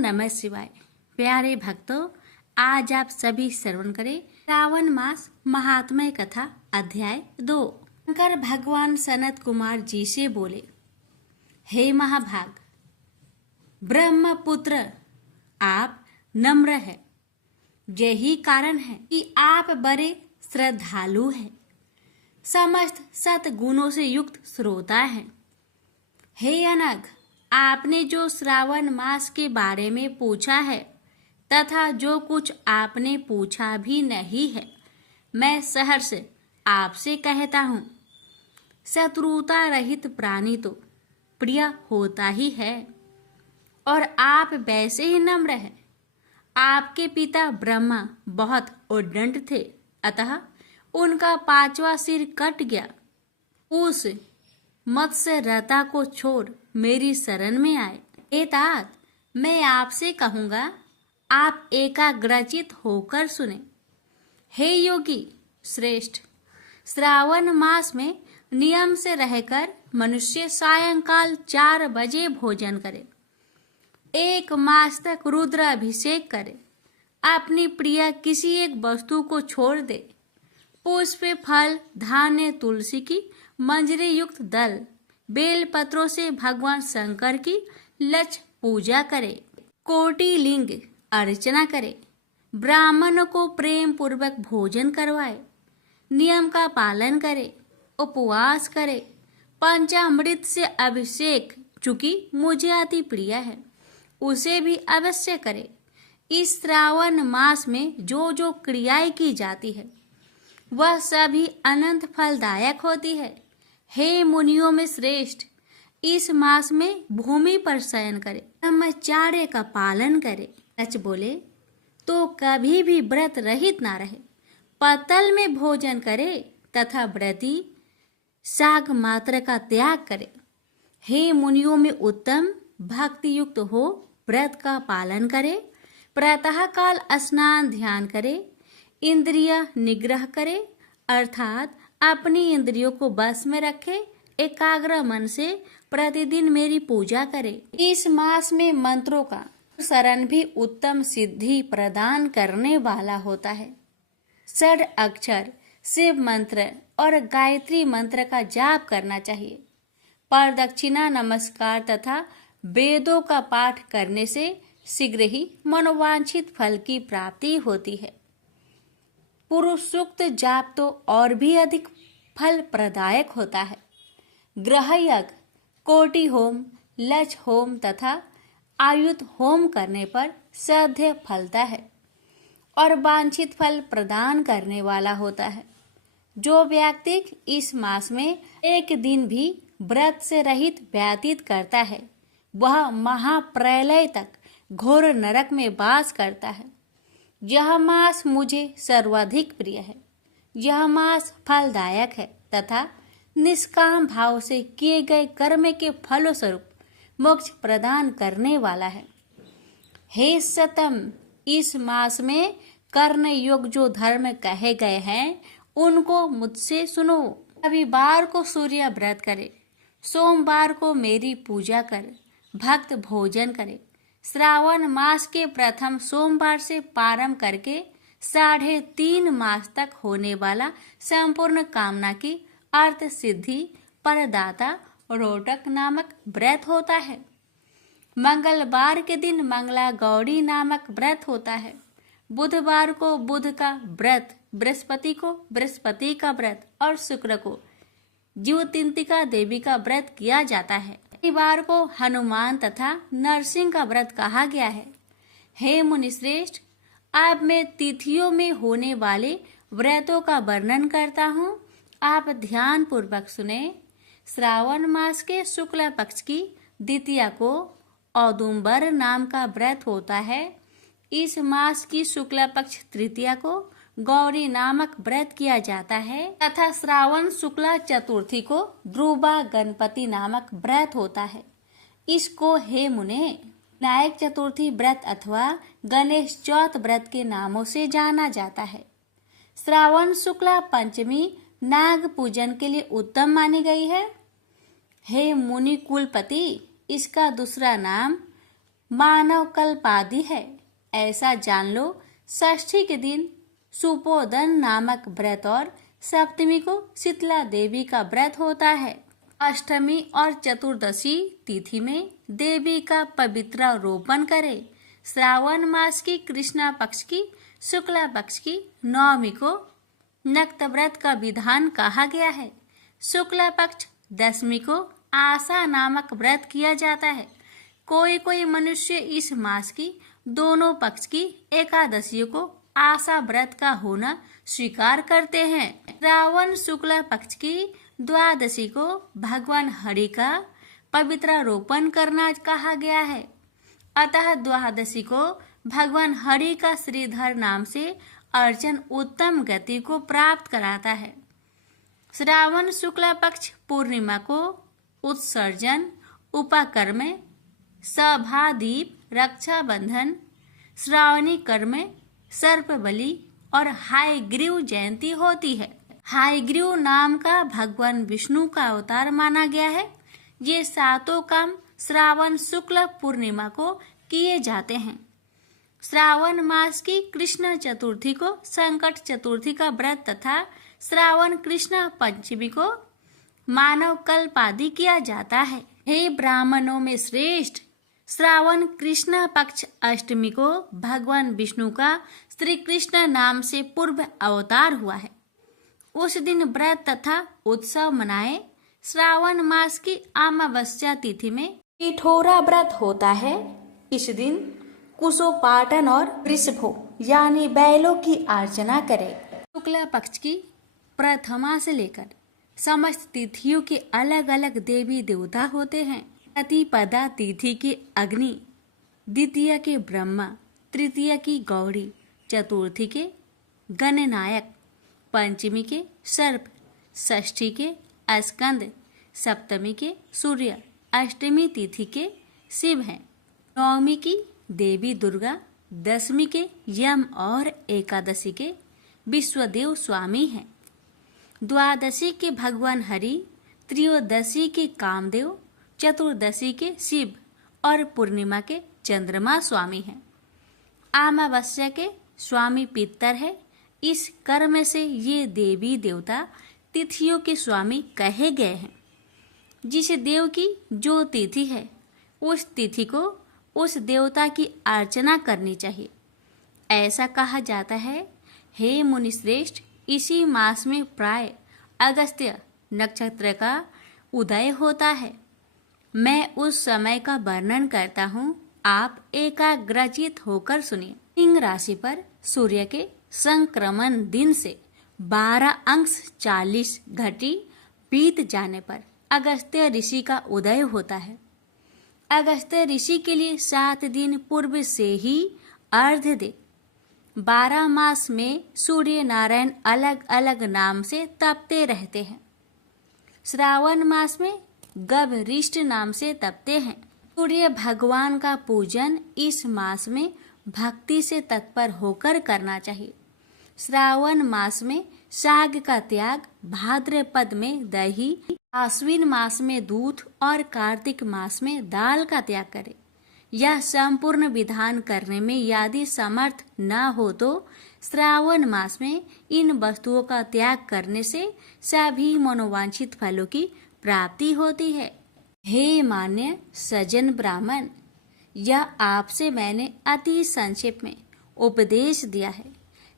नमः शिवाय। प्यारे भक्तों, आज आप सभी श्रवण करें श्रावण मास महात्म्य कथा अध्याय 2। शंकर भगवान सनत कुमार जी से बोले, हे महाभाग ब्रह्मपुत्र, आप नम्र है। यही कारण है कि आप बड़े श्रद्धालु हैं, समस्त सद्गुणों से युक्त श्रोता हैं। हे अनघ, आपने जो श्रावण मास के बारे में पूछा है तथा जो कुछ आपने पूछा भी नहीं है, मैं सहर्ष आपसे कहता हूँ। शत्रुता रहित प्राणी तो प्रिय होता ही है, और आप वैसे ही नम्र हैं। आपके पिता ब्रह्मा बहुत उद्दंड थे, अतः उनका 5वां सिर कट गया। उस मत्स्य रता को छोड़ मेरी शरण में आए। हे तात, मैं आपसे कहूँगा, आप एकाग्रचित होकर सुने। हे योगी श्रेष्ठ, श्रावण मास में नियम से रहकर मनुष्य सायंकाल 4 बजे भोजन करे, 1 मास तक रुद्राभिषेक करे, अपनी प्रिय किसी एक वस्तु को छोड़ दे, पुष्प फल धान्य तुलसी की मंजरी युक्त दल बेल पत्रों से भगवान शंकर की लक्ष पूजा करे, कोटि लिंग अर्चना करे, ब्राह्मण को प्रेम पूर्वक भोजन करवाए, नियम का पालन करे, उपवास करे, पंचामृत से अभिषेक, चूंकि मुझे अति प्रिय है, उसे भी अवश्य करे। इस श्रावण मास में जो जो क्रियाएं की जाती है वह सभी अनंत फलदायक होती है। हे मुनियों में श्रेष्ठ, इस मास में भूमि पर शयन करे, ब्रह्मचार्य का पालन करे। सच बोले तो कभी भी व्रत रहित ना रहे, पतल में भोजन करे तथा व्रती शाक मात्र का त्याग करे। हे मुनियों में उत्तम, भक्ति युक्त हो, व्रत का पालन करे, प्रातः काल स्नान ध्यान करे, इंद्रिय निग्रह करे, अर्थात अपनी इंद्रियों को बस में रखे, एकाग्र मन से प्रतिदिन मेरी पूजा करे। इस मास में मंत्रों का शरण भी उत्तम सिद्धि प्रदान करने वाला होता है। 6 अक्षर शिव मंत्र और गायत्री मंत्र का जाप करना चाहिए। प्रदक्षिणा नमस्कार तथा वेदों का पाठ करने से शीघ्र ही मनोवांछित फल की प्राप्ति होती है। पुरुष सूक्त जाप तो और भी अधिक फल प्रदायक होता है। ग्रह यज्ञ, कोटि होम, लक्ष होम तथा आयुध होम करने पर श्रद्धेय फलता है और वांछित फल प्रदान करने वाला होता है। जो व्यक्ति इस मास में एक दिन भी व्रत से रहित व्यतीत करता है, वह महाप्रलय तक घोर नरक में वास करता है। यह मास मुझे सर्वाधिक प्रिय है। यह मास फलदायक है तथा निष्काम भाव से किए गए कर्म के फलों स्वरूप मोक्ष प्रदान करने वाला है। हे सतम, इस मास में करने योग्य जो धर्म कहे गए हैं उनको मुझसे सुनो। रविवार को सूर्य व्रत करे, सोमवार को मेरी पूजा कर भक्त भोजन करे, श्रावण मास के प्रथम सोमवार से प्रारंभ करके 3.5 मास तक होने वाला संपूर्ण कामना की अर्थ सिद्धि परदाता रोटक नामक व्रत होता है। मंगलवार के दिन मंगला गौरी नामक व्रत होता है। बुधवार को बुध का व्रत, बृहस्पति को बृहस्पति का व्रत और शुक्र को ज्योतिंतिका देवी का व्रत किया जाता है। शनिवार को हनुमान तथा नरसिंह का व्रत कहा गया है। हे मुनिश्रेष्ठ, अब मैं तिथियों में होने वाले व्रतों का वर्णन करता हूँ, आप ध्यान पूर्वक सुने। श्रावण मास के शुक्ल पक्ष की द्वितीया को औदुंबर नाम का व्रत होता है। इस मास की शुक्ल पक्ष तृतीया को गौरी नामक व्रत किया जाता है तथा श्रावण शुक्ला चतुर्थी को ध्रुवा गणपति नामक व्रत होता है। इसको हे मुने विनायक चतुर्थी व्रत अथवा गणेश चौथ व्रत के नामों से जाना जाता है। श्रावण शुक्ला पंचमी नाग पूजन के लिए उत्तम मानी गई है। हे मुनि कुलपति, इसका दूसरा नाम मानव कल्पादि है, ऐसा जान लो। षष्ठी के दिन सुपोदन नामक व्रत और सप्तमी को शीतला देवी का व्रत होता है। अष्टमी और चतुर्दशी तिथि में देवी का पवित्र रोपण करें। श्रावण मास की कृष्णा पक्ष की शुक्ला पक्ष की नवमी को नक्त व्रत का विधान कहा गया है। शुक्ला पक्ष दशमी को आशा नामक व्रत किया जाता है। कोई कोई मनुष्य इस मास की दोनों पक्ष की एकादशियों को आशा व्रत का होना स्वीकार करते हैं। श्रावण शुक्ला पक्ष की द्वादशी को भगवान हरि का पवित्र रोपण करना कहा गया है। अतः द्वादशी को भगवान हरि का श्रीधर नाम से अर्चन उत्तम गति को प्राप्त कराता है। श्रावण शुक्ला पक्ष पूर्णिमा को उत्सर्जन, उपकर्म, सभादीप, रक्षाबंधन, श्रावणी कर्म, सर्प बलि और हायग्रीव जयंती होती है। हायग्रीव नाम का भगवान विष्णु का अवतार माना गया है। ये सातों काम श्रावण शुक्ल पूर्णिमा को किए जाते हैं। श्रावण मास की कृष्ण चतुर्थी को संकट चतुर्थी का व्रत तथा श्रावण कृष्ण पंचमी को मानव कल्पादि किया जाता है। हे ब्राह्मणों में श्रेष्ठ, श्रावण कृष्ण पक्ष अष्टमी को भगवान विष्णु का श्री कृष्ण नाम से पूर्व अवतार हुआ है। उस दिन व्रत तथा उत्सव मनाए। श्रावण मास की अमावस्या तिथि में पिठोरा व्रत होता है। इस दिन कुशोपाटन और वृषभों यानी बैलों की अर्चना करें। शुक्ला पक्ष की प्रथमा से लेकर समस्त तिथियों के अलग अलग देवी देवता होते हैं। प्रतिपदा तिथि की अग्नि, द्वितीय के ब्रह्मा, तृतीय की गौरी, चतुर्थी के गणनायक, पंचमी के सर्प, षष्ठी के स्कंद, सप्तमी के सूर्य, अष्टमी तिथि के शिव हैं। नवमी की देवी दुर्गा, दशमी के यम और एकादशी के विश्वदेव स्वामी हैं। द्वादशी के भगवान हरि, त्रयोदशी के कामदेव, चतुर्दशी के शिव और पूर्णिमा के चंद्रमा स्वामी हैं। अमावस्या के स्वामी पितर है। इस कर्म से ये देवी देवता तिथियों के स्वामी कहे गए हैं। जिस देव की जो तिथि है उस तिथि को उस देवता की अर्चना करनी चाहिए। ऐसा कहा जाता है, हे मुनिश्रेष्ठ, इसी मास में प्राय अगस्त्य नक्षत्र का उदय होता है। मैं उस समय का वर्णन करता हूँ, आप एकाग्रचित होकर सुनिए। सिंह राशि पर सूर्य के संक्रमण दिन से 12 अंश 40 घटी बीत जाने पर अगस्त्य ऋषि का उदय होता है। अगस्त्य ऋषि के लिए 7 दिन पूर्व से ही अर्घ्य दे। 12 मास में सूर्य नारायण अलग अलग नाम से तपते रहते हैं। श्रावण मास में गभरिष्ठ नाम से तपते हैं। सूर्य भगवान का पूजन इस मास में भक्ति से तत्पर होकर करना चाहिए। श्रावण मास में साग का त्याग, भाद्रपद में दही, आश्विन मास में दूध और कार्तिक मास में दाल का त्याग करें। यह संपूर्ण विधान करने में यदि समर्थ न हो तो श्रावण मास में इन वस्तुओं का त्याग करने से सभी मनोवांछित फलों की प्राप्ति होती है। हे मान्य सज्जन ब्राह्मण, यह आपसे मैंने अति संक्षेप में उपदेश दिया है।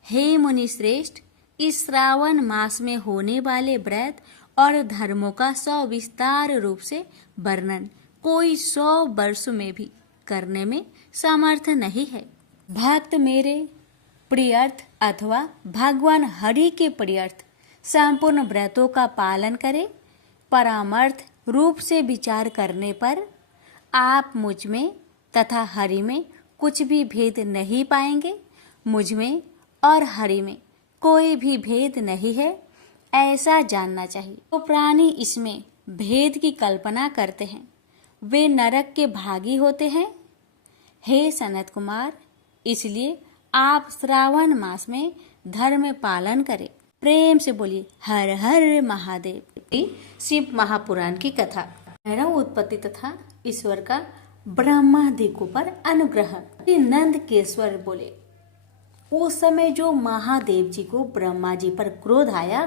हे मुनि श्रेष्ठ, इस श्रावण मास में होने वाले व्रत और धर्मों का सविस्तार रूप से वर्णन कोई 100 वर्ष में भी करने में समर्थ नहीं है। भक्त मेरे प्रियर्थ अथवा भगवान हरि के प्रियर्थ संपूर्ण व्रतों का पालन करें। परामर्थ रूप से विचार करने पर आप मुझ में तथा हरि में कुछ भी भेद नहीं पाएंगे। मुझ में और हरि में कोई भी भेद नहीं है, ऐसा जानना चाहिए। तो प्राणी इसमें भेद की कल्पना करते हैं, वे नरक के भागी होते हैं। हे सनत कुमार, इसलिए आप श्रावण मास में धर्म पालन करें। प्रेम से बोलिए हर हर महादेव। शिव महापुराण की कथा। मानव उत्पत्ति तथा ईश्वर का ब्रह्मादिकों पर अनुग्रह। श्री नंदकेश्वर बोले, उस समय जो महादेव जी को ब्रह्मा जी पर क्रोध आया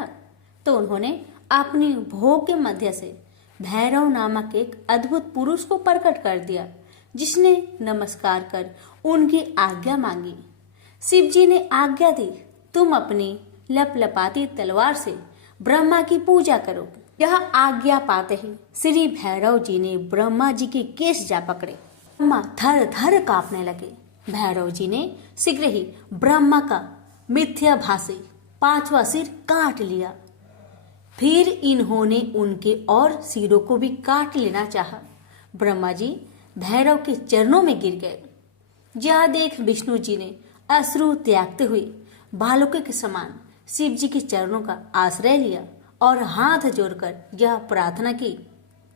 तो उन्होंने अपनी भोग के मध्य से भैरव नामक एक अद्भुत पुरुष को प्रकट कर दिया, जिसने नमस्कार कर उनकी आज्ञा मांगी। शिव जी ने आज्ञा दी, तुम अपनी लपलपाती तलवार से ब्रह्मा की पूजा करो। यह आज्ञा पाते ही श्री भैरव जी ने ब्रह्मा जी के केश जा पकड़े। ब्रह्मा थर थर कांपने लगे। भैरव जी ने शीघ्र ही ब्रह्मा का मिथ्याभासी 5वां सिर काट लिया। फिर इन्होंने उनके और सिरों को भी काट लेना चाहा। ब्रह्मा जी भैरव के चरणों में गिर गए। यह देख विष्णु जी ने अश्रु त्यागते हुए बालकों के समान शिव जी के चरणों का आश्रय लिया और हाथ जोड़कर यह प्रार्थना की,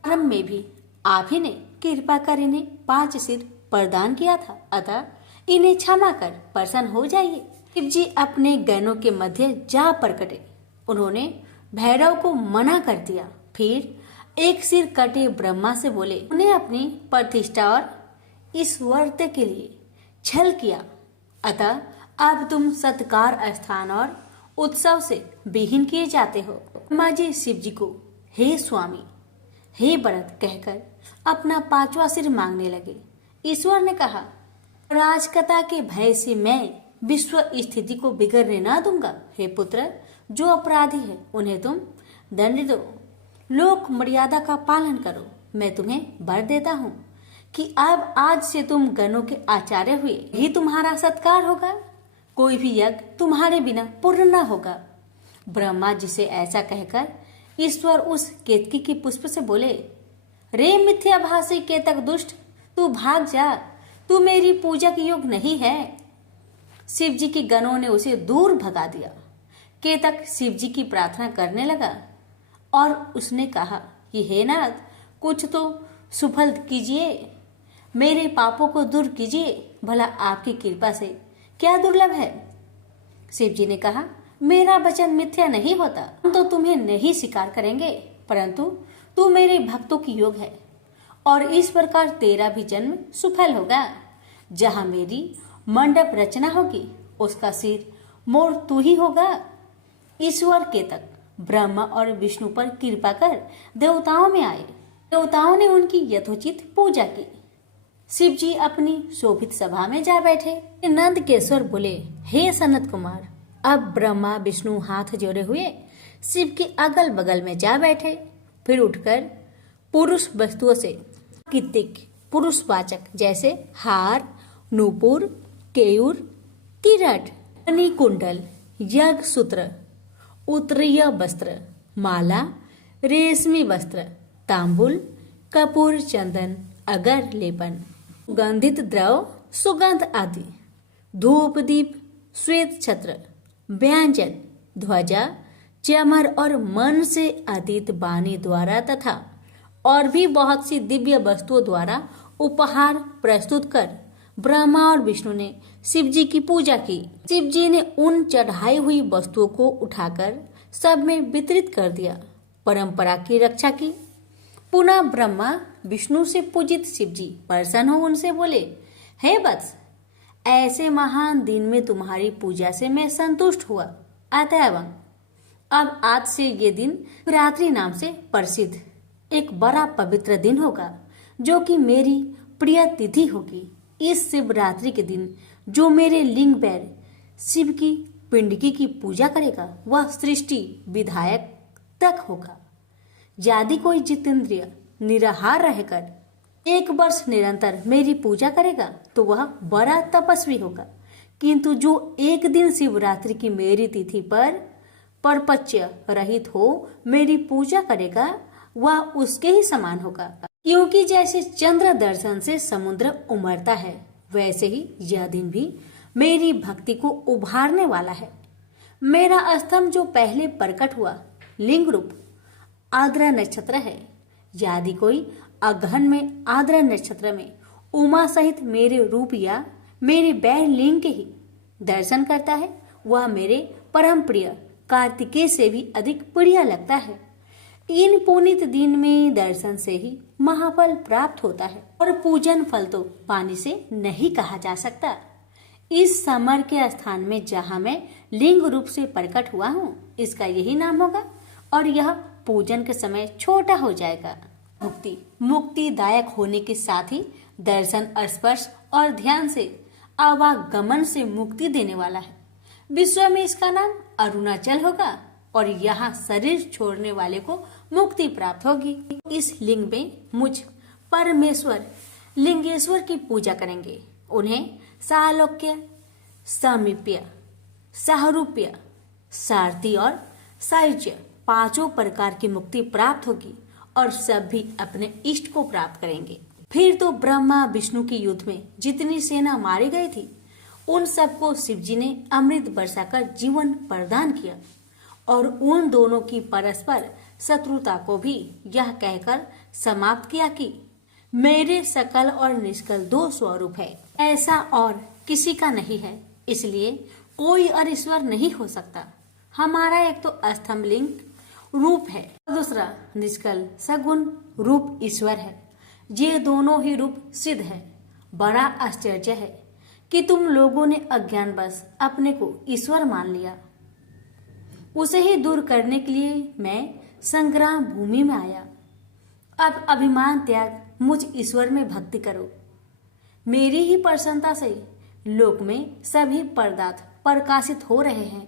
आरंभ में भी आप ही ने कृपा कर इन्हें 5 सिर प्रदान किया था, अतः इन्हें क्षमा कर प्रसन्न हो जाइए। शिव जी अपने गणों के मध्य जा प्रकटे। उन्होंने भैरव को मना कर दिया। फिर एक सिर कटे ब्रह्मा से बोले, उन्हें अपनी प्रतिष्ठा और ईश्वरत्व के लिए छल किया, अतः अब तुम सत्कार स्थान और उत्सव से विहीन किए जाते हो। ब्रह्मा जी शिव जी को हे स्वामी, हे भरत कहकर अपना 5वां सिर मांगने लगे। ईश्वर ने कहा, राजकथा के भय से मैं विश्व स्थिति को बिगड़ने ना दूंगा। हे पुत्र, जो अपराधी है उन्हें तुम दंड दो, लोक मर्यादा का पालन करो। मैं तुम्हें वर देता हूँ कि अब आज से तुम गणों के आचार्य हुए, ही तुम्हारा सत्कार होगा। कोई भी यज्ञ तुम्हारे बिना पूर्ण न होगा। ब्रह्मा जी से ऐसा कहकर ईश्वर उस केतकी के पुष्प से बोले, रे मिथ्याभासी केतक दुष्ट, तू भाग जा, तू मेरी पूजा के योग्य नहीं है। शिव जी के गणों ने उसे दूर भगा दिया। केतक शिव जी की प्रार्थना करने लगा और उसने कहा कि हे नाथ, कुछ तो सुफल कीजिए, मेरे पापों को दूर कीजिए, भला आपकी कृपा से क्या दुर्लभ है। शिव जी ने कहा, मेरा वचन मिथ्या नहीं होता। हम तो तुम्हें नहीं स्वीकार करेंगे, परंतु तू मेरे भक्तों की योग है और इस प्रकार तेरा भी जन्म सफल होगा। जहाँ मेरी मंडप रचना होगी उसका सिर मोर तू ही होगा। ईश्वर केतक ब्रह्मा और विष्णु पर कृपा कर देवताओं में आए। देवताओं ने उनकी यथोचित पूजा की। शिव जी अपनी शोभित सभा में जा बैठे। नंदकेश्वर बोले, हे सनत कुमार, अब ब्रह्मा विष्णु हाथ जोड़े हुए शिव के अगल बगल में जा बैठे। फिर उठकर पुरुष वस्तुओं से कृतिक पुरुषवाचक जैसे हार, नूपुर, केयूर, किरट, मणिकुंडल, यज्ञ सूत्र, उत्तरीय वस्त्र, माला, रेशमी वस्त्र, तांबुल, कपूर, चंदन, अगर लेपन, सुगंधित द्रव, सुगंध आदि, धूप दीप, श्वेत छत्र, व्यंजन, ध्वजा, चमर और मन से अतीत वाणी द्वारा तथा और भी बहुत सी दिव्य वस्तुओं द्वारा उपहार प्रस्तुत कर ब्रह्मा और विष्णु ने शिव जी की पूजा की। शिव जी ने उन चढ़ाई हुई वस्तुओं को उठाकर सब में वितरित कर दिया, परंपरा की रक्षा की। पुनः ब्रह्मा विष्णु से पूजित शिव जी प्रसन्न हो उनसे बोले, हे वत्स, ऐसे महान दिन में तुम्हारी पूजा से मैं संतुष्ट हुआ, अतएव अब आज से ये दिन शिवरात्रि नाम से प्रसिद्ध एक बड़ा पवित्र दिन होगा, जो कि मेरी प्रिय तिथि होगी। इस शिवरात्रि के दिन जो मेरे लिंग बैर शिव की पिंडकी की पूजा करेगा वह सृष्टि विधायक तक होगा। यदि कोई जितेंद्रिय निराहार रहकर 1 वर्ष निरंतर मेरी पूजा करेगा तो वह बड़ा तपस्वी होगा, किंतु जो एक दिन शिवरात्रि की मेरी तिथि पर परपच्य रहित हो मेरी पूजा करेगा वह उसके ही समान होगा। क्योंकि जैसे चंद्र दर्शन से समुद्र उमड़ता है, वैसे ही यह दिन भी मेरी भक्ति को उभारने वाला है। मेरा स्तंभ जो पहले प्रकट हुआ लिंग रूप आद्रा नक्षत्र है। यदि कोई अगहन में आद्रा नक्षत्र में उमा सहित मेरे रूप या मेरे बैर लिंग के ही दर्शन करता है, वह मेरे परम प्रिय कार्तिकेय से भी अधिक प्रिय लगता है। इन पुनीत दिन में दर्शन से ही महाफल प्राप्त होता है और पूजन फल तो पानी से नहीं कहा जा सकता। इस समर के स्थान में जहाँ मैं लिंग रूप से प्रकट हुआ हूँ, इसका यही नाम होगा और यह पूजन के समय छोटा हो जाएगा। मुक्ति मुक्तिदायक होने के साथ ही दर्शन, स्पर्श और ध्यान से आवागमन से मुक्ति देने वाला है। विश्व में इसका नाम अरुणाचल होगा और यहाँ शरीर छोड़ने वाले को मुक्ति प्राप्त होगी। इस लिंग में मुझ परमेश्वर लिंगेश्वर की पूजा करेंगे। उन्हें सालोक्य, सामीप्य, सारूप्य, सारथी और सायुज्य पांचों प्रकार की मुक्ति प्राप्त होगी और सभी अपने इष्ट को प्राप्त करेंगे। फिर तो ब्रह्मा विष्णु के युद्ध में जितनी सेना मारी गई थी, उन सबको शिवजी ने अमृत बरसाकर जीवन प्रदान किया और उन दोनों की परस्पर शत्रुता को भी यह कहकर समाप्त किया कि मेरे सकल और निष्कल दो स्वरूप है, ऐसा और किसी का नहीं है, इसलिए कोई और ईश्वर नहीं हो सकता। हमारा एक तो अस्तंभ लिंग रूप है, दूसरा निष्कल सगुण रूप ईश्वर है। ये दोनों ही रूप सिद्ध है। बड़ा आश्चर्य है कि तुम लोगों ने अज्ञानवश अपने को ईश्वर मान लिया। उसे ही दूर करने के लिए मैं संग्राम भूमि में आया। अब अभिमान त्याग मुझ ईश्वर में भक्ति करो। मेरी ही प्रसन्नता से लोक में सभी पदार्थ प्रकाशित हो रहे हैं।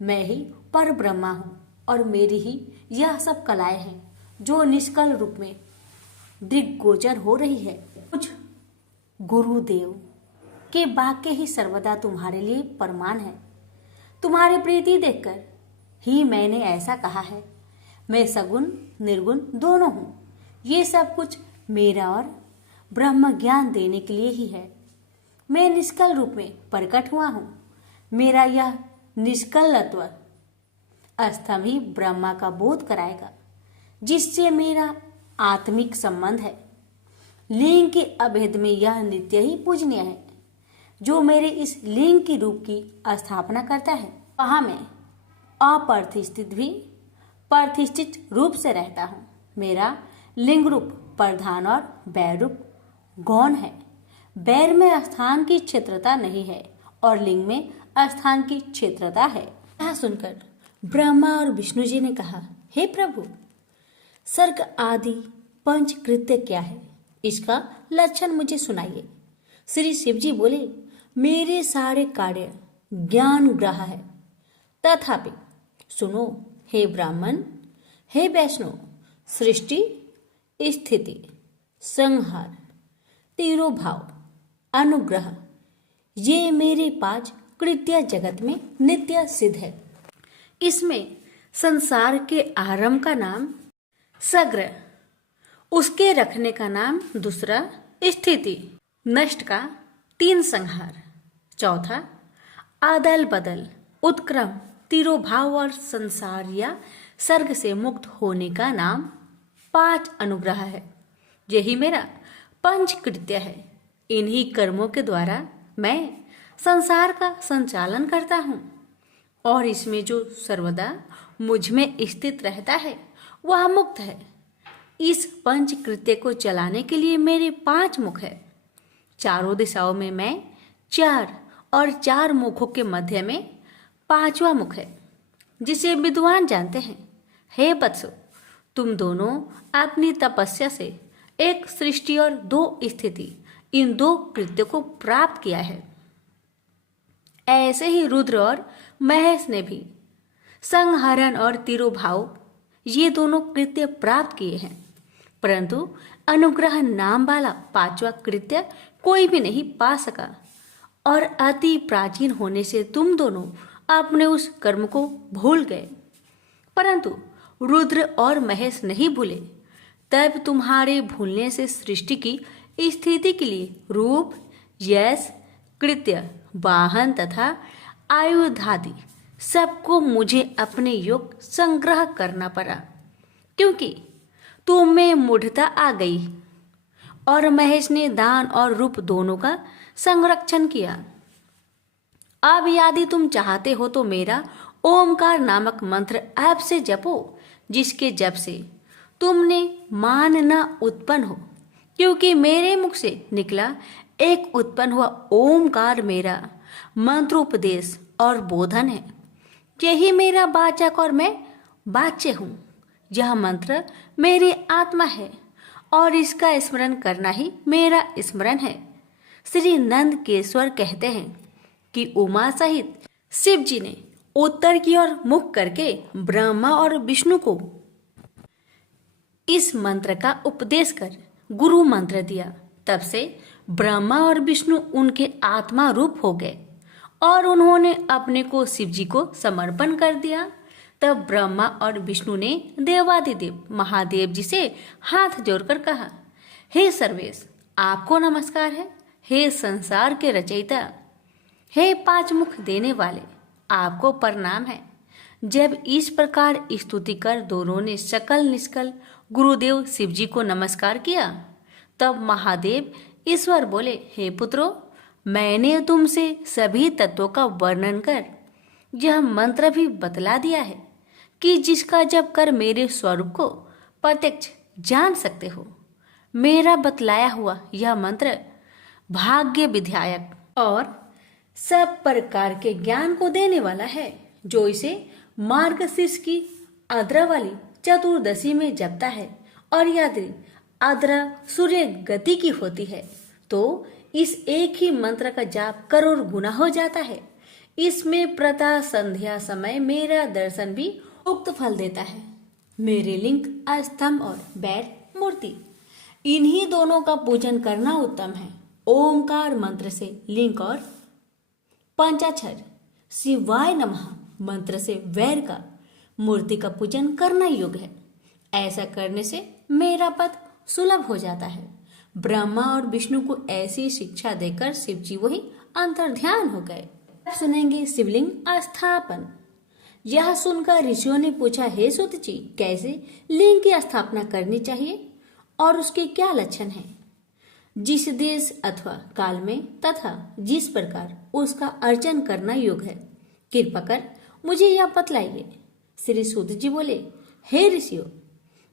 मैं ही पर ब्रह्मा हूँ और मेरी ही यह सब कलाएं हैं जो निष्कल रूप में दृग्गोचर हो रही है। कुछ गुरुदेव के वाक्य ही सर्वदा तुम्हारे लिए प्रमाण है। तुम्हारी प्रीति देखकर ही मैंने ऐसा कहा है। मैं सगुण निर्गुण दोनों हूँ। ये सब कुछ मेरा और ब्रह्म ज्ञान देने के लिए ही है। मैं निष्कल रूप में प्रकट हुआ हूँ। मेरा यह निष्कलत्व स्तंभ ही ब्रह्मा का बोध कराएगा, जिससे मेरा आत्मिक संबंध है। लिंग के अभेद में यह नित्य ही पूजनीय है। जो मेरे इस लिंग की रूप की स्थापना करता है, वहां मैं अप्रतिष्ठित भी प्रतिष्ठित रूप से रहता हूँ। मेरा लिंग रूप प्रधान और बैर रूप गौण है। बैर में स्थान की क्षेत्रता नहीं है और लिंग में स्थान की क्षेत्रता है। यह सुनकर ब्रह्मा और विष्णु जी ने कहा, हे प्रभु, सर्ग आदि पंच कृत्य क्या है? इसका लक्षण मुझे सुनाइए। श्री शिव जी बोले, मेरे सारे कार्य ज्ञान ग्रह है। तथापि सुनो हे ब्राह्मण, हे वैष्णव, सृष्टि, स्थिति, संहार, तिरोभाव, अनुग्रह, ये मेरे पांच कृत्य जगत में नित्य सिद्ध है। इसमें संसार के आरंभ का नाम सग्र, उसके रखने का नाम दूसरा स्थिति, नष्ट का तीन संहार, चौथा आदल बदल, उत्क्रम, तिरोभाव और संसार या सर्ग से मुक्त होने का नाम पांच अनुग्रह है। यही मेरा पंच कृत्य है। इन्हीं कर्मों के द्वारा मैं संसार का संचालन करता हूँ और इसमें जो सर्वदा मुझ में स्थित रहता है वह मुक्त है। इस पंच कृत्य को चलाने के लिए मेरे पांच मुख है। चारों दिशाओं में मैं चार और चार मुखों के मध्य में पांचवा मुख है, जिसे विद्वान जानते हैं। हे वत्सो, तुम दोनों अपनी तपस्या से एक सृष्टि और दो स्थिति, इन दो कृत्य को प्राप्त किया है। ऐसे ही रुद्र और महेश ने भी संहरण और तिरोभाव ये दोनों कृत्य प्राप्त किए हैं, परंतु अनुग्रह नाम वाला पांचवा कृत्य कोई भी नहीं पा सका और अति प्राचीन होने से तुम दोनों अपने उस कर्म को भूल गए। परंतु रुद्र और महेश नहीं भूले। तब तुम्हारे भूलने से सृष्टि की स्थिति के लिए रूप, यश, कृत्य, वाहन तथा आयुधादि सबको मुझे अपने योग संग्रह करना पड़ा, क्योंकि तुम में मूढ़ता आ गई और महेश ने दान और रूप दोनों का संरक्षण किया। अब यदि तुम चाहते हो तो मेरा ओमकार नामक मंत्र ऐप से जपो, जिसके जप से तुमने मान न उत्पन्न हो, क्योंकि मेरे मुख से निकला एक उत्पन्न हुआ ओमकार मेरा मंत्रोपदेश और बोधन है। यही मेरा वाचक और मैं वाच्य हूँ। यह मंत्र मेरी आत्मा है और इसका स्मरण करना ही मेरा स्मरण है। श्री नंदकेश्वर कहते हैं कि उमा सहित शिव जी ने उत्तर की ओर मुख करके ब्रह्मा और विष्णु को इस मंत्र का उपदेश कर गुरु मंत्र दिया। तब से ब्रह्मा और विष्णु उनके आत्मा रूप हो गए और उन्होंने अपने को शिव जी को समर्पण कर दिया। तब ब्रह्मा और विष्णु ने देवादिदेव महादेव जी से हाथ जोड़कर कहा, हे सर्वेश, आपको नमस्कार है। हे संसार के रचयिता, हे पांच मुख देने वाले, आपको प्रणाम है। जब इस प्रकार स्तुति कर दोनों ने सकल निष्कल गुरुदेव शिव जी को नमस्कार किया, तब महादेव ईश्वर बोले, हे पुत्रों, मैंने तुमसे सभी तत्वों का वर्णन कर यह मंत्र भी बतला दिया है कि जिसका जप कर मेरे स्वरूप को प्रत्यक्ष जान सकते हो। मेरा बतलाया हुआ यह मंत्र भाग्य विधायक और सब प्रकार के ज्ञान को देने वाला है। जो इसे मार्गशीर्ष की आद्रा वाली चतुर्दशी में जपता है और यदि आद्रा सूर्य गति की होती है तो इस एक ही मंत्र का जाप करोड़ गुना हो जाता है। इसमें प्रातः संध्या समय मेरा दर्शन भी उक्त फल देता है। मेरे लिंग, स्तंभ और बैठ मूर्ति, इन्हीं दोनों का पूजन करना उत्तम है। ओमकार मंत्र से लिंग और पंचाक्षर शिवाय नमः मंत्र से वैर का मूर्ति का पूजन करना योग्य है। ऐसा करने से मेरा पद सुलभ हो जाता है। ब्रह्मा और विष्णु को ऐसी शिक्षा देकर शिव जी वही अंतर्ध्यान हो गए। अब सुनेंगे शिवलिंग स्थापन। यह सुनकर ऋषियों ने पूछा, हे सूत जी, कैसे लिंग की स्थापना करनी चाहिए और उसके क्या लक्षण हैं? जिस देश अथवा काल में तथा जिस प्रकार उसका अर्चन करना योग्य है, कृपा कर मुझे यह बतलाइए। श्री सूत जी बोले, हे ऋषियों,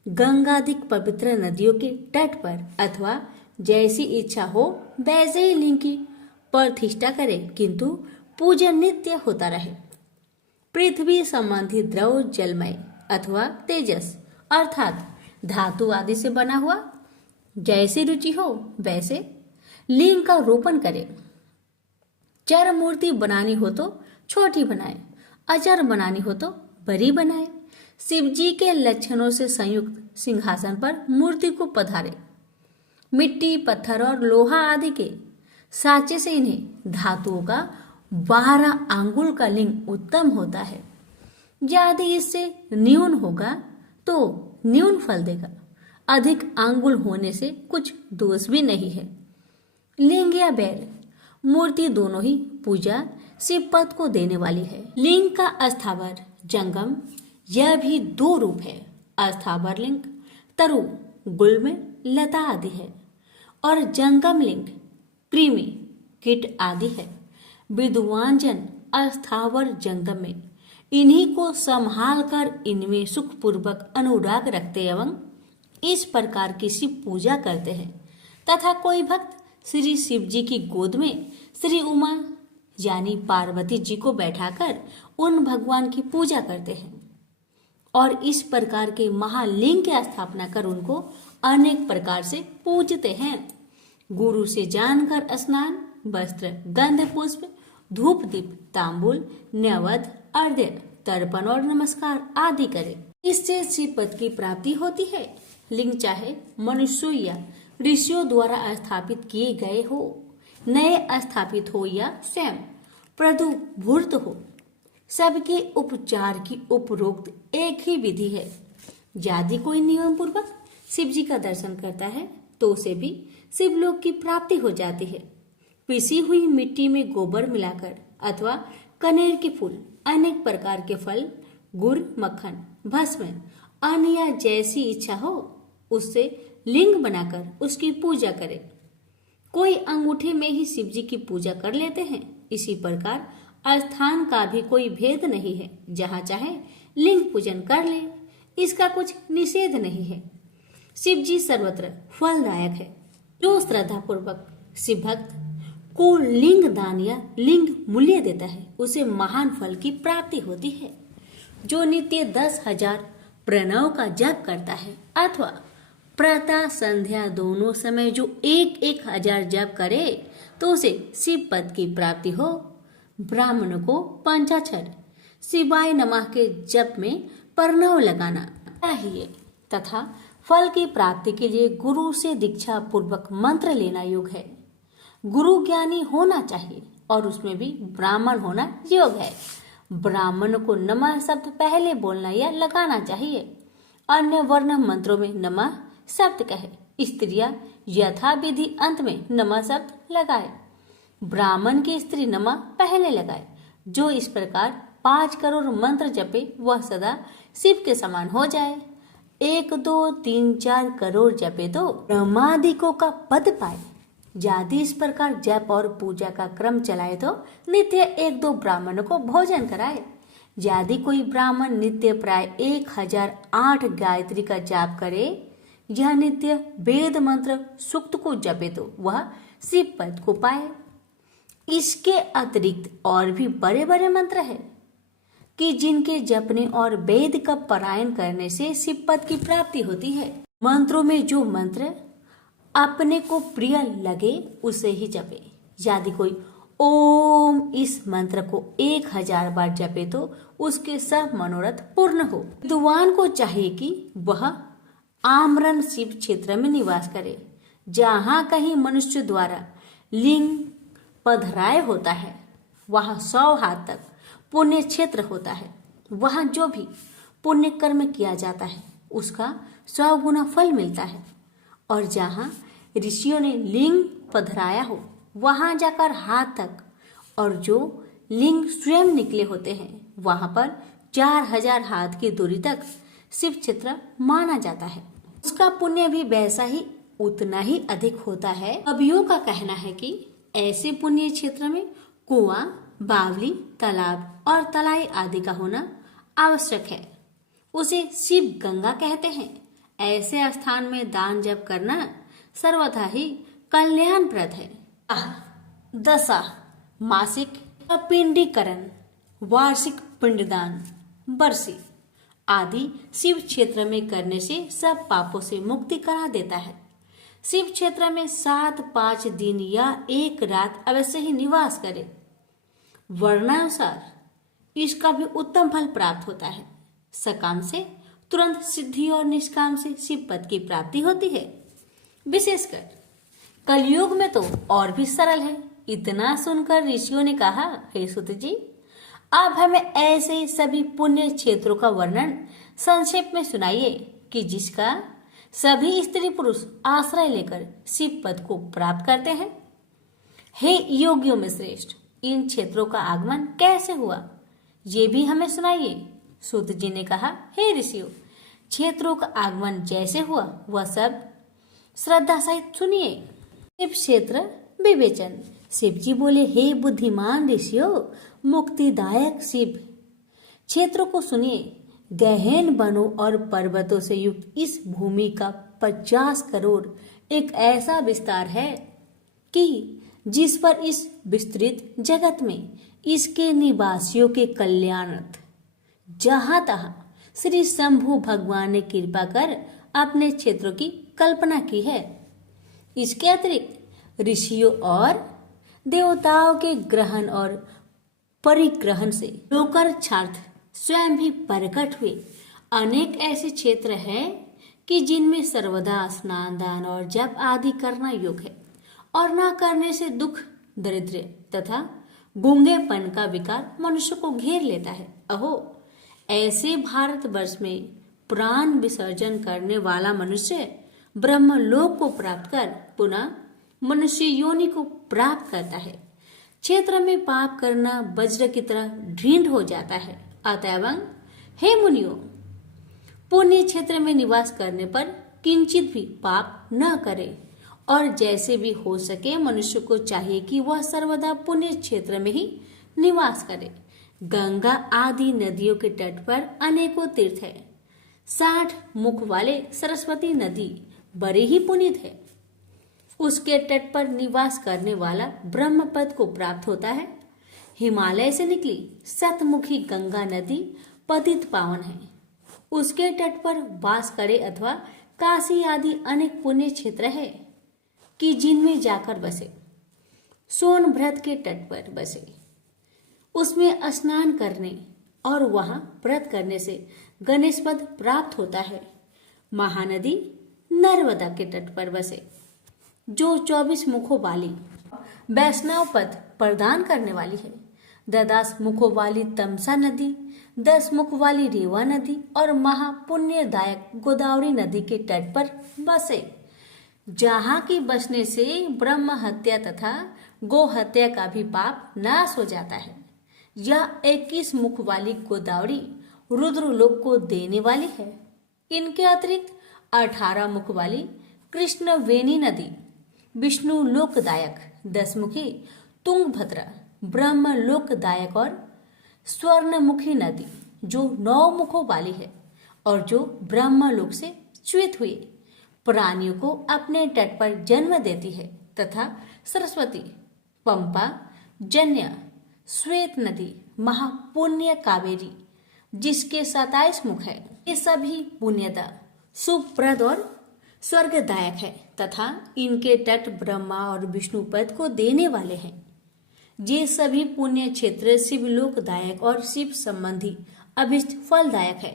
गंगाधिक पवित्र नदियों के तट पर अथवा जैसी इच्छा हो वैसे ही लिंग की प्रतिष्ठा करें, किंतु पूजन नित्य होता रहे। पृथ्वी संबंधी द्रव जलमय अथवा तेजस अर्थात धातु आदि से बना हुआ जैसी रुचि हो वैसे लिंग का रोपण करे। चर मूर्ति बनानी हो तो छोटी बनाए, अचर बनानी हो तो बड़ी बनाए। शिव जी के लक्षणों से संयुक्त सिंहासन पर मूर्ति को पधारे। मिट्टी, पत्थर और लोहा आदि के साँचे से इन्हें धातुओं का 12 आंगुल का लिंग उत्तम होता है। यदि इससे न्यून होगा तो न्यून फल देगा। अधिक आंगुल होने से कुछ दोष भी नहीं है। लिंग या बैल मूर्ति दोनों ही पूजा शिव पद को देने वाली है। लिंग का अस्थावर, जंगम, यह भी 2 रूप है। अस्थावर लिंग तरु, गुल्म, लता आदि है और जंगम लिंग कृमि, कीट आदि है। विद्वान जन अस्थावर जंगम में इन्हीं को संभाल कर इनमें सुखपूर्वक अनुराग रखते एवं इस प्रकार की शिव पूजा करते हैं। तथा कोई भक्त श्री शिव जी की गोद में श्री उमा यानी पार्वती जी को बैठाकर उन भगवान की पूजा करते हैं और इस प्रकार के महालिंग की स्थापना कर उनको अनेक प्रकार से पूजते हैं। गुरु से जानकर स्नान, वस्त्र, गंध, पुष्प, धूप, दीप, तांबूल, नैवेद्य, अर्घ्य, तर्पण और नमस्कार आदि करें। इससे शिव पद की प्राप्ति होती है। लिंग चाहे मनुष्यों या ऋषियों द्वारा स्थापित किए गए हो, नए स्थापित हो या स्वयं प्रदुभूत हो, सबके उपचार की उपरोक्त एक ही विधि है। यदि कोई नियम पूर्वक शिव जी का दर्शन करता है तो उसे भी शिवलोक की प्राप्ति हो जाती है। पिसी हुई मिट्टी में गोबर मिलाकर अथवा कनेर के फूल, अनेक प्रकार के फल, गुड़, मक्खन, भस्म, अन्न या जैसी इच्छा हो उससे लिंग बनाकर उसकी पूजा करें। कोई अंगूठे में ही शिव जी की पूजा कर लेते हैं। इसी प्रकार स्थान का भी कोई भेद नहीं है। जहाँ चाहे लिंग पूजन कर ले, इसका कुछ निषेध नहीं है। शिव जी सर्वत्र फलदायक है। जो श्रद्धा पूर्वक शिव भक्त को लिंग दान या लिंग मूल्य देता है उसे महान फल की प्राप्ति होती है। जो नित्य 10,000 प्रणव का जप करता है अथवा प्रातः संध्या दोनों समय जो 1,000 जप करे तो उसे शिव पद की प्राप्ति हो। ब्राह्मण को पंचाक्षर शिवाय नमः के जप में प्रणव लगाना चाहिए तथा फल की प्राप्ति के लिए गुरु से दीक्षा पूर्वक मंत्र लेना योग है। गुरु ज्ञानी होना चाहिए और उसमें भी ब्राह्मण होना योग है। ब्राह्मण को नमः शब्द पहले बोलना या लगाना चाहिए। अन्य वर्ण मंत्रों में नमः शब्द कहे। स्त्रियां यथा विधि अंत में नमः शब्द लगाए। ब्राह्मण की स्त्री नमः पहले लगाए। जो इस प्रकार 5 करोड़ मंत्र जपे वह सदा शिव के समान हो जाए। 1, 2, 3, 4 करोड़ जपे तो ब्रह्मादिकों का पद पाए। यदि इस प्रकार जप और पूजा का क्रम चलाए तो नित्य 1-2 ब्राह्मणों को भोजन कराए। यदि कोई ब्राह्मण नित्य प्राय 1008 गायत्री का जाप करे यह नित्य वेद मंत्र सूक्त को जपे तो वह शिव पद को पाए। इसके अतिरिक्त और भी बड़े बड़े मंत्र है कि जिनके जपने और वेद का पारायण करने से शिव पद की प्राप्ति होती है। मंत्रों में जो मंत्र अपने को प्रिय लगे उसे ही जपे। यदि कोई ओम इस मंत्र को 1000 बार जपे तो उसके सब मनोरथ पूर्ण हो। विद्वान को चाहिए कि वह आमरण शिव क्षेत्र में निवास करे। जहाँ कहीं मनुष्य द्वारा लिंग पधराय होता है वहाँ 100 हाथ तक पुण्य क्षेत्र होता है। वहाँ जो भी पुण्य कर्म किया जाता है उसका 100 गुना फल मिलता है। और जहाँ ऋषियों ने लिंग पधराया हो वहां जाकर हाथ तक और जो लिंग स्वयं निकले होते हैं वहां पर 4000 हाथ की दूरी तक शिव क्षेत्र माना जाता है। उसका पुण्य भी वैसा ही उतना ही अधिक होता है। कवियों का कहना है कि ऐसे पुण्य क्षेत्र में कुआं, बावली, तालाब और तलाई आदि का होना आवश्यक है। उसे शिव गंगा कहते हैं। ऐसे स्थान में दान जप करना सर्वथा ही कल्याणप्रद है। दशा मासिक पिंडीकरण, वार्षिक पिंडदान, बरसी आदि शिव क्षेत्र में करने से सब पापों से मुक्ति करा देता है। शिव क्षेत्र में 7-5 दिन या 1 रात अवश्य ही निवास करे। वर्णानुसार इसका भी उत्तम फल प्राप्त होता है। सकाम से तुरंत सिद्धि और निष्काम से शिव पद की प्राप्ति होती है। विशेषकर कलयुग में तो और भी सरल है। इतना सुनकर ऋषियों ने कहा, हे सुत जी, आप हमें ऐसे ही सभी पुण्य क्षेत्रों का वर्णन संक्षेप में सुनाइए कि जिसका सभी स्त्री पुरुष आश्रय लेकर शिव पद को प्राप्त करते हैं। हे योगियों में श्रेष्ठ, इन क्षेत्रों का आगमन कैसे हुआ ये भी हमें सुनाइए। सूत जी ने कहा, हे ऋषियों, क्षेत्रों का आगमन जैसे हुआ वह सब श्रद्धा सहित सुनिए। शिव क्षेत्र विवेचन। शिव जी बोले, हे बुद्धिमान ऋषियों, मुक्तिदायक शिव क्षेत्रों को सुनिए। गहन वनों और पर्वतों से युक्त इस भूमि का 50 करोड़ एक ऐसा विस्तार है कि जिस पर इस विस्तृत जगत में इसके निवासियों के कल्याणार्थ जहां तहां श्री शंभु भगवान ने कृपा कर अपने क्षेत्रों की कल्पना की है। इसके अतिरिक्त ऋषियों और देवताओं के ग्रहण और परिग्रहण से लोकार्थ स्वयं भी प्रकट हुए अनेक ऐसे क्षेत्र हैं कि जिनमें सर्वदा स्नान, दान और जप आदि करना योग है और न करने से दुख, दरिद्र तथा गूंगेपन का विकार मनुष्य को घेर लेता है। अहो, ऐसे भारतवर्ष में प्राण विसर्जन करने वाला मनुष्य ब्रह्मलोक को प्राप्त कर पुनः मनुष्य योनि को प्राप्त करता है। क्षेत्र में पाप करना वज्र की तरह ढींढ हो जाता है। अतएव हे मुनियों, पुण्य क्षेत्र में निवास करने पर किंचित भी पाप न करे और जैसे भी हो सके मनुष्य को चाहिए कि वह सर्वदा पुण्य क्षेत्र में ही निवास करे। गंगा आदि नदियों के तट पर अनेकों तीर्थ है। 60 मुख वाले सरस्वती नदी बड़े ही पुनीत है। उसके तट पर निवास करने वाला ब्रह्म पद को प्राप्त होता है। हिमालय से निकली सतमुखी गंगा नदी पतित पावन है। उसके तट पर वास करे अथवा काशी आदि अनेक पुण्य क्षेत्र है कि जिनमें जाकर बसे। सोनभद्र के तट पर बसे, उसमें स्नान करने और वहां व्रत करने से गणेश पद प्राप्त होता है। महानदी नर्मदा के तट पर बसे, जो 24 मुखों वाली वैष्णव पद प्रदान करने वाली है। 10 मुखों वाली तमसा नदी, 10 मुख वाली रेवा नदी और महापुण्यदायक गोदावरी नदी के तट पर बसे, जहाँ की बसने से ब्रह्म हत्या तथा गो हत्या का भी पाप नाश हो जाता है। यह 21 मुख वाली गोदावरी रुद्रलोक को देने वाली है। इनके अतिरिक्त 18 मुख वाली कृष्णवेणी नदी विष्णु लोकदायक, 10 मुखी तुंगभद्रा ब्रह्म लोकदायक और स्वर्णमुखी नदी जो 9 मुखों वाली है और जो ब्रह्मलोक से च्युत हुए प्राणियों को अपने तट पर जन्म देती है, तथा सरस्वती, पंपा, जन्य, श्वेत नदी, महापुण्य कावेरी जिसके 27 मुख है। ये सभी पुण्यदा सुप्रद और स्वर्गदायक है तथा इनके तट ब्रह्मा और विष्णु पद को देने वाले हैं। ये सभी पुण्य क्षेत्र शिवलोकदायक और शिव संबंधी अभिष्ट फलदायक है।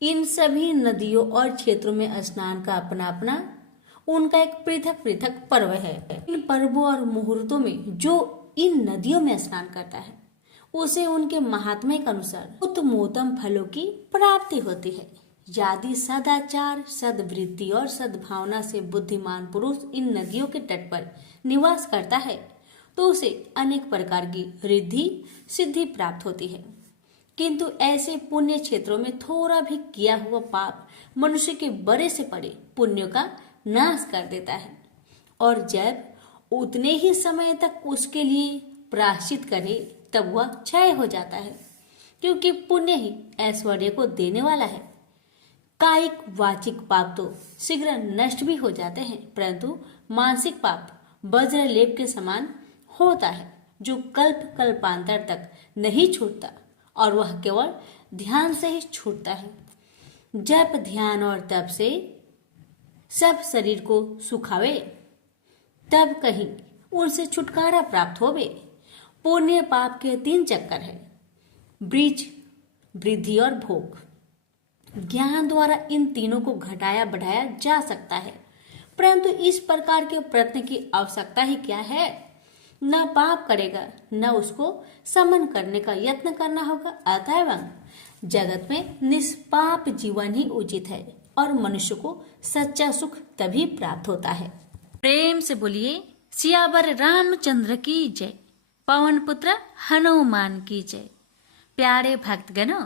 इन सभी नदियों और क्षेत्रों में स्नान का अपना अपना उनका एक पृथक पृथक पर्व है। इन पर्वों और मुहूर्तों में जो इन नदियों में स्नान करता है उसे उनके महात्म्य के अनुसार उत्तमोत्तम फलों की प्राप्ति होती है। यदि सदाचार, सद्वृत्ति और सद्भावना से बुद्धिमान पुरुष इन नदियों के तट पर निवास करता है तो उसे अनेक प्रकार की रिद्धि सिद्धि प्राप्त होती है। किंतु ऐसे पुण्य क्षेत्रों में थोड़ा भी किया हुआ पाप मनुष्य के बड़े से बड़े पुण्यों का नाश कर देता है, और जब उतने ही समय तक उसके लिए प्रायश्चित करे तब वह क्षय हो जाता है, क्योंकि पुण्य ही ऐश्वर्य को देने वाला है। कायिक वाचिक पाप तो शीघ्र नष्ट भी हो जाते हैं, परंतु मानसिक पाप वज्र लेप के समान होता है, जो कल्प कल्पांतर तक नहीं छूटता और वह केवल ध्यान से ही छूटता है। जब ध्यान और तप से सब शरीर को सुखावे तब कहीं उनसे छुटकारा प्राप्त होवे। पुण्य पाप के 3 चक्कर है, बीज, वृद्धि और भोग। ज्ञान द्वारा इन तीनों को घटाया बढ़ाया जा सकता है, परंतु इस प्रकार के प्रयत्न की आवश्यकता ही क्या है। न पाप करेगा न उसको समन करने का यत्न करना होगा। अतएव जगत में निष्पाप जीवन ही उचित है और मनुष्य को सच्चा सुख तभी प्राप्त होता है। प्रेम से बोलिए सियावर रामचंद्र की जय, पवन पुत्र हनुमान की जय। प्यारे भक्तगणों,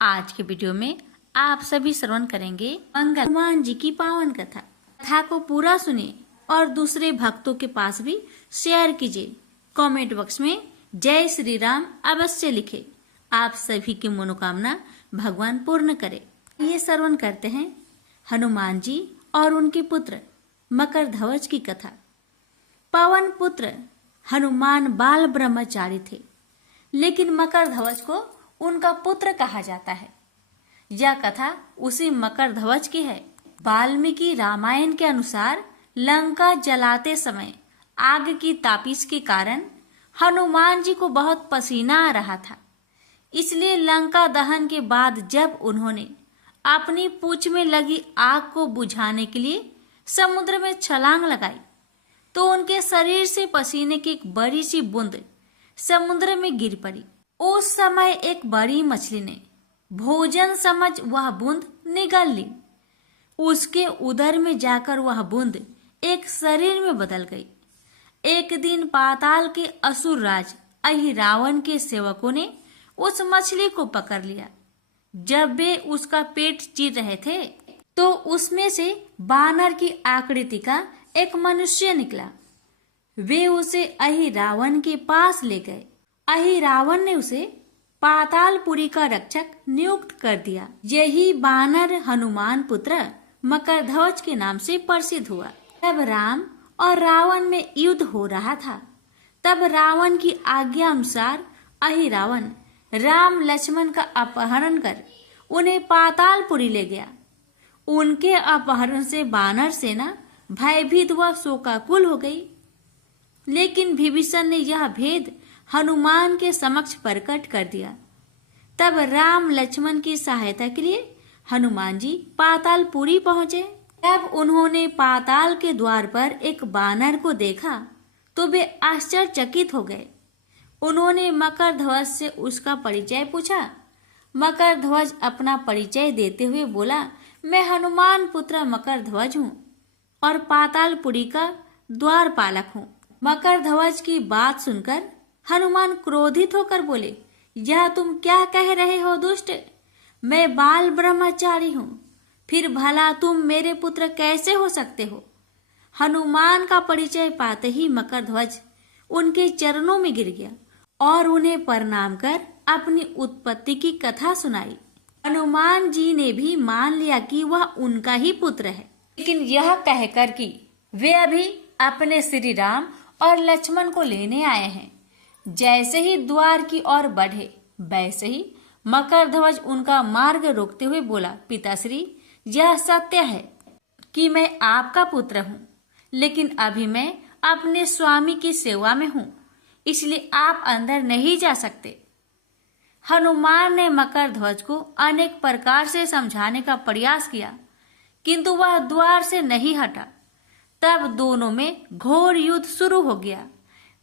आज के वीडियो में आप सभी श्रवण करेंगे मंगल हनुमान जी की पावन कथा को पूरा सुनिए और दूसरे भक्तों के पास भी शेयर कीजिए। कमेंट बॉक्स में जय श्री राम अवश्य लिखे। आप सभी की मनोकामना भगवान पूर्ण करे। ये श्रवण करते हैं हनुमान जी और उनके पुत्र मकर ध्वज की कथा। पवन पुत्र हनुमान बाल ब्रह्मचारी थे, लेकिन मकर ध्वज को उनका पुत्र कहा जाता है। यह कथा उसी मकर ध्वज की है। वाल्मीकि रामायण के अनुसार लंका जलाते समय आग की तापिश के कारण हनुमान जी को बहुत पसीना आ रहा था। इसलिए लंका दहन के बाद जब उन्होंने अपनी पूंछ में लगी आग को बुझाने के लिए समुद्र में छलांग लगाई तो उनके शरीर से पसीने की एक बड़ी सी बूंद समुद्र में गिर पड़ी। उस समय एक बड़ी मछली ने भोजन समझ वह बूंद निगल ली। उसके उदर में जाकर वह बूंद एक शरीर में बदल गई। एक दिन पाताल के असुर राज अहिरावण के सेवकों ने उस मछली को पकड़ लिया। जब वे उसका पेट चीर रहे थे तो उसमें से बानर की आकृति का एक मनुष्य निकला। वे उसे अहिरावण के पास ले गए। अहिरावण ने उसे पातालपुरी का रक्षक नियुक्त कर दिया। यही बानर हनुमान पुत्र मकरध्वज के नाम से प्रसिद्ध हुआ। तब राम और रावण में युद्ध हो रहा था। तब रावण की आज्ञा अनुसार अहिरावण राम लक्ष्मण का अपहरण कर उन्हें पातालपुरी ले गया। उनके अपहरण से वानर सेना भयभीत व शोकाकुल हो गई। लेकिन विभीषण ने यह भेद हनुमान के समक्ष प्रकट कर दिया। तब राम लक्ष्मण की सहायता के लिए हनुमान जी पातालपुरी पहुंचे। तब उन्होंने पाताल के द्वार पर एक वानर को देखा तो वे आश्चर्यचकित हो गए। उन्होंने मकरध्वज से उसका परिचय पूछा। मकरध्वज अपना परिचय देते हुए बोला, मैं हनुमान पुत्र मकरध्वज हूँ और पातालपुरी का द्वारपालक हूँ। मकरध्वज की बात सुनकर हनुमान क्रोधित होकर बोले, यह तुम क्या कह रहे हो दुष्ट? मैं बाल ब्रह्मचारी हूँ, फिर भला तुम मेरे पुत्र कैसे हो सकते हो? हनुमान का परिचय पाते ही मकरध्वज उनके चरणों में गिर गया और उन्हें प्रणाम कर अपनी उत्पत्ति की कथा सुनाई। हनुमान जी ने भी मान लिया कि वह उनका ही पुत्र है, लेकिन यह कहकर कि वे अभी अपने श्री राम और लक्ष्मण को लेने आए हैं। जैसे ही द्वार की ओर बढ़े वैसे ही मकरध्वज उनका मार्ग रोकते हुए बोला, पिताश्री, यह सत्य है कि मैं आपका पुत्र हूँ, लेकिन अभी मैं अपने स्वामी की सेवा में हूँ, इसलिए आप अंदर नहीं जा सकते। हनुमान ने मकरध्वज को अनेक प्रकार से समझाने का प्रयास किया, किंतु वह द्वार से नहीं हटा। तब दोनों में घोर युद्ध शुरू हो गया।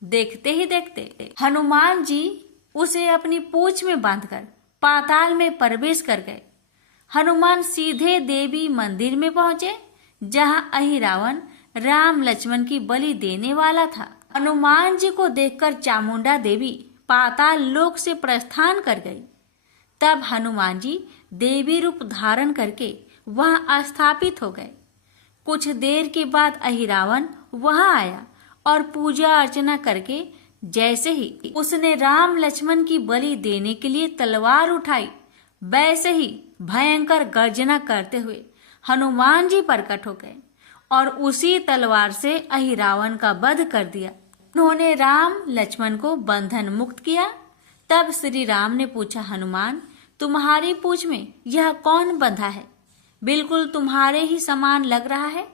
देखते ही देखते हनुमान जी उसे अपनी पूंछ में बांधकर पाताल में प्रवेश कर गए। हनुमान सीधे देवी मंदिर में पहुंचे, जहां अहिरावण राम लक्ष्मण की बलि देने वाला था। हनुमान जी को देखकर चामुंडा देवी पाताल लोक से प्रस्थान कर गई। तब हनुमान जी देवी रूप धारण करके वहां स्थापित हो गए। कुछ देर के बाद अहिरावण वहां आया और पूजा अर्चना करके जैसे ही उसने राम लक्ष्मण की बलि देने के लिए तलवार उठाई, वैसे ही भयंकर गर्जना करते हुए हनुमान जी प्रकट हो गए और उसी तलवार से अहिरावण का वध कर दिया। उन्होंने राम लक्ष्मण को बंधन मुक्त किया। तब श्री राम ने पूछा, हनुमान, तुम्हारी पूंछ में यह कौन बंधा है? बिल्कुल तुम्हारे ही समान लग रहा है,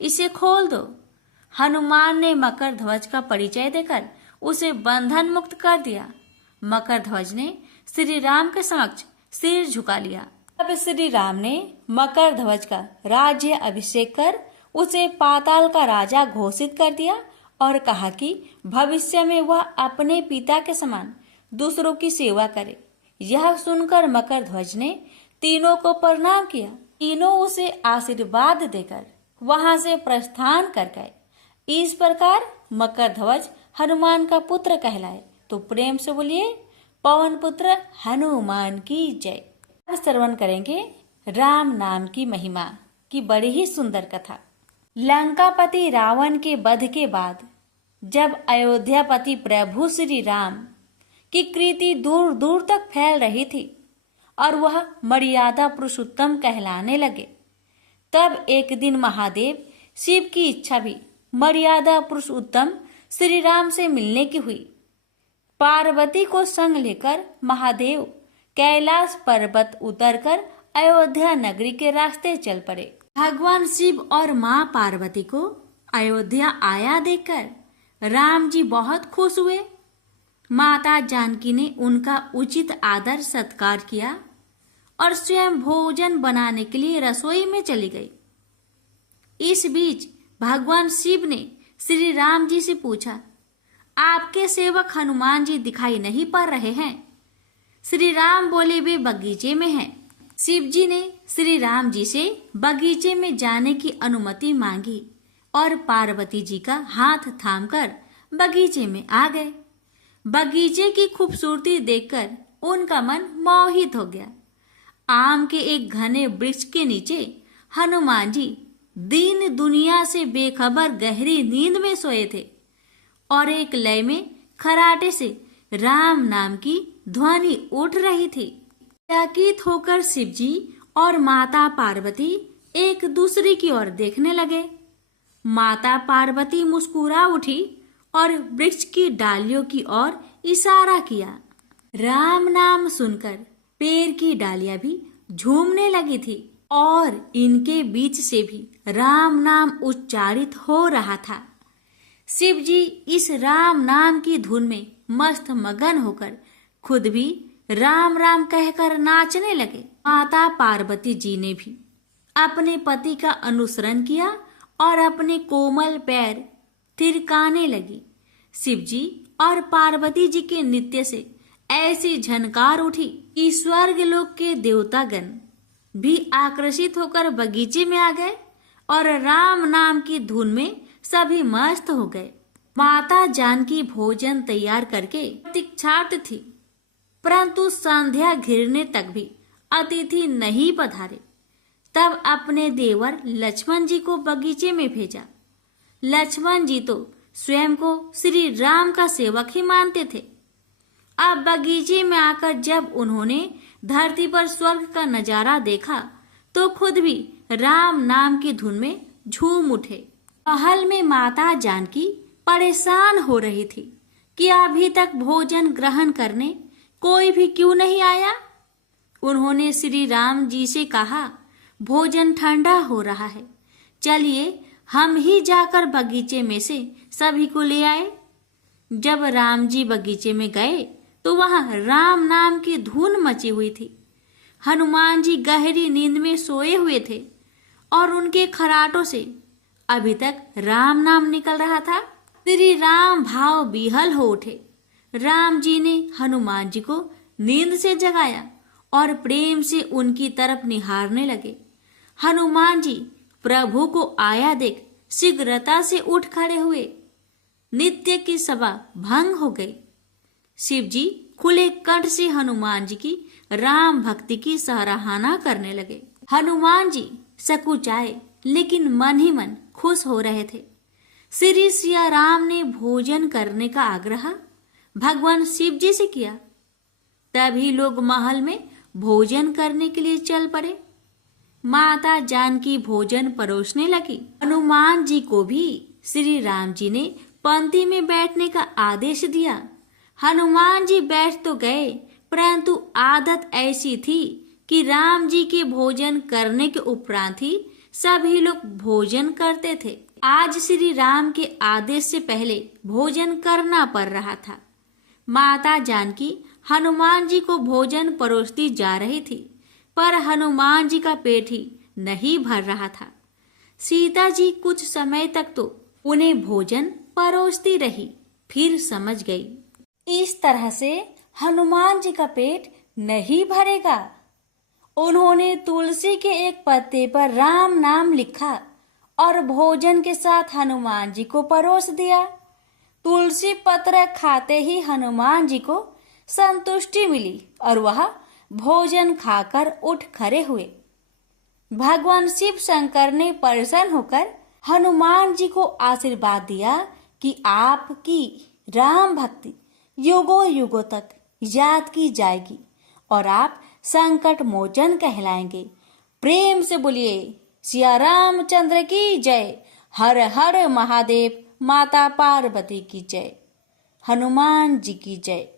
इसे खोल दो। हनुमान ने मकरध्वज का परिचय देकर उसे बंधन मुक्त कर दिया। मकरध्वज ने श्री राम के समक्ष सिर झुका लिया। तब श्री राम ने मकरध्वज का राज्य अभिषेक कर उसे पाताल का राजा घोषित कर दिया और कहा कि भविष्य में वह अपने पिता के समान दूसरों की सेवा करे। यह सुनकर मकरध्वज ने तीनों को प्रणाम किया। तीनों उसे आशीर्वाद देकर वहां से प्रस्थान कर गए। इस प्रकार मकरध्वज हनुमान का पुत्र कहलाए। तो प्रेम से बोलिए, पवन पुत्र हनुमान की जय। अब श्रवण करेंगे राम नाम की महिमा की बड़ी ही सुंदर कथा। लंकापति रावण के वध के बाद जब अयोध्यापति प्रभु श्री राम की कीर्ति दूर दूर तक फैल रही थी और वह मर्यादा पुरुषोत्तम कहलाने लगे, तब एक दिन महादेव शिव की इच्छा भी मर्यादा पुरुषोत्तम श्री राम से मिलने की हुई। पार्वती को संग लेकर महादेव कैलाश पर्वत उतरकर अयोध्या नगरी के रास्ते चल पड़े। भगवान शिव और मां पार्वती को अयोध्या आया देखकर राम जी बहुत खुश हुए। माता जानकी ने उनका उचित आदर सत्कार किया और स्वयं भोजन बनाने के लिए रसोई में चली गई। इस बीच भगवान शिव ने श्री राम जी से पूछा, आपके सेवक हनुमान जी दिखाई नहीं पड़ रहे हैं? श्री राम बोले, वे बगीचे में हैं। शिव जी ने श्री राम जी से बगीचे में जाने की अनुमति मांगी और पार्वती जी का हाथ थामकर बगीचे में आ गए। बगीचे की खूबसूरती देखकर उनका मन मोहित हो गया। आम के एक घने वृक्ष के नीचे हनुमान जी दीन दुनिया से बेखबर गहरी नींद में सोए थे और एक लय में खराटे से राम नाम की ध्वनि उठ रही थी। चकित होकर शिव जी और माता पार्वती एक दूसरे की ओर देखने लगे। माता पार्वती मुस्कुरा उठी और वृक्ष की डालियों की ओर इशारा किया। राम नाम सुनकर पेड़ की डालियां भी झूमने लगी थी और इनके बीच से भी राम नाम उच्चारित हो रहा था। शिव जी इस राम नाम की धुन में मस्त मगन होकर खुद भी राम राम कहकर नाचने लगे। माता पार्वती जी ने भी अपने पति का अनुसरण किया और अपने कोमल पैर थिरकाने लगी। शिव जी और पार्वती जी के नृत्य से ऐसी झनकार उठी कि स्वर्ग लोक के देवतागण भी आकर्षित होकर बगीचे में आ गए और राम नाम की धुन में सभी मस्त हो गए। माता जानकी भोजन तैयार करके प्रतीक्षार्थ थी, परंतु संध्या घिरने तक भी अतिथि नहीं पधारे। तब अपने देवर लक्ष्मण जी को बगीचे में भेजा। लक्ष्मण जी तो स्वयं को श्री राम का सेवक ही मानते थे। अब बगीचे में आकर जब उन्होंने धरती पर स्वर्ग का नजारा देखा तो खुद भी राम नाम की धुन में झूम उठे। महल में माता जानकी परेशान हो रही थी कि अभी तक भोजन ग्रहण करने कोई भी क्यों नहीं आया। उन्होंने श्री राम जी से कहा, भोजन ठंडा हो रहा है, चलिए हम ही जाकर बगीचे में से सभी को ले आए। जब राम जी बगीचे में गए तो वहां राम नाम की धुन मची हुई थी। हनुमान जी गहरी नींद में सोए हुए थे और उनके खराटों से अभी तक राम नाम निकल रहा था। श्री राम भाव विहल हो उठे। राम जी ने हनुमान जी को नींद से जगाया और प्रेम से उनकी तरफ निहारने लगे। हनुमान जी प्रभु को आया देख शीघ्रता से उठ खड़े हुए। नित्य की सभा भंग हो गई। शिव जी खुले कंठ से हनुमान जी की राम भक्ति की सराहना करने लगे। हनुमान जी सकुचाए लेकिन मन ही मन खुश हो रहे थे। श्री सिया राम ने भोजन करने का आग्रह भगवान शिव जी से किया। तभी लोग महल में भोजन करने के लिए चल पड़े। माता जानकी भोजन परोसने लगी। हनुमान जी को भी श्री राम जी ने पंक्ति में बैठने का आदेश दिया। हनुमान जी बैठ तो गए, परंतु आदत ऐसी थी कि राम जी के भोजन करने के उपरांत ही सभी लोग भोजन करते थे। आज श्री राम के आदेश से पहले भोजन करना पड़ रहा था। माता जानकी हनुमान जी को भोजन परोसती जा रही थी, पर हनुमान जी का पेट ही नहीं भर रहा था। सीता जी कुछ समय तक तो उन्हें भोजन परोसती रही, फिर समझ गई इस तरह से हनुमान जी का पेट नहीं भरेगा। उन्होंने तुलसी के एक पत्ते पर राम नाम लिखा और भोजन के साथ हनुमान जी को परोस दिया। तुलसी पत्र खाते ही हनुमान जी को संतुष्टि मिली और वह भोजन खाकर उठ खड़े हुए। भगवान शिव शंकर ने प्रसन्न होकर हनुमान जी को आशीर्वाद दिया कि आपकी राम भक्ति युगों युगों तक याद की जाएगी और आप संकट मोचन कहलाएंगे। प्रेम से बोलिए सिया रामचंद्र की जय। हर हर महादेव। माता पार्वती की जय। हनुमान जी की जय।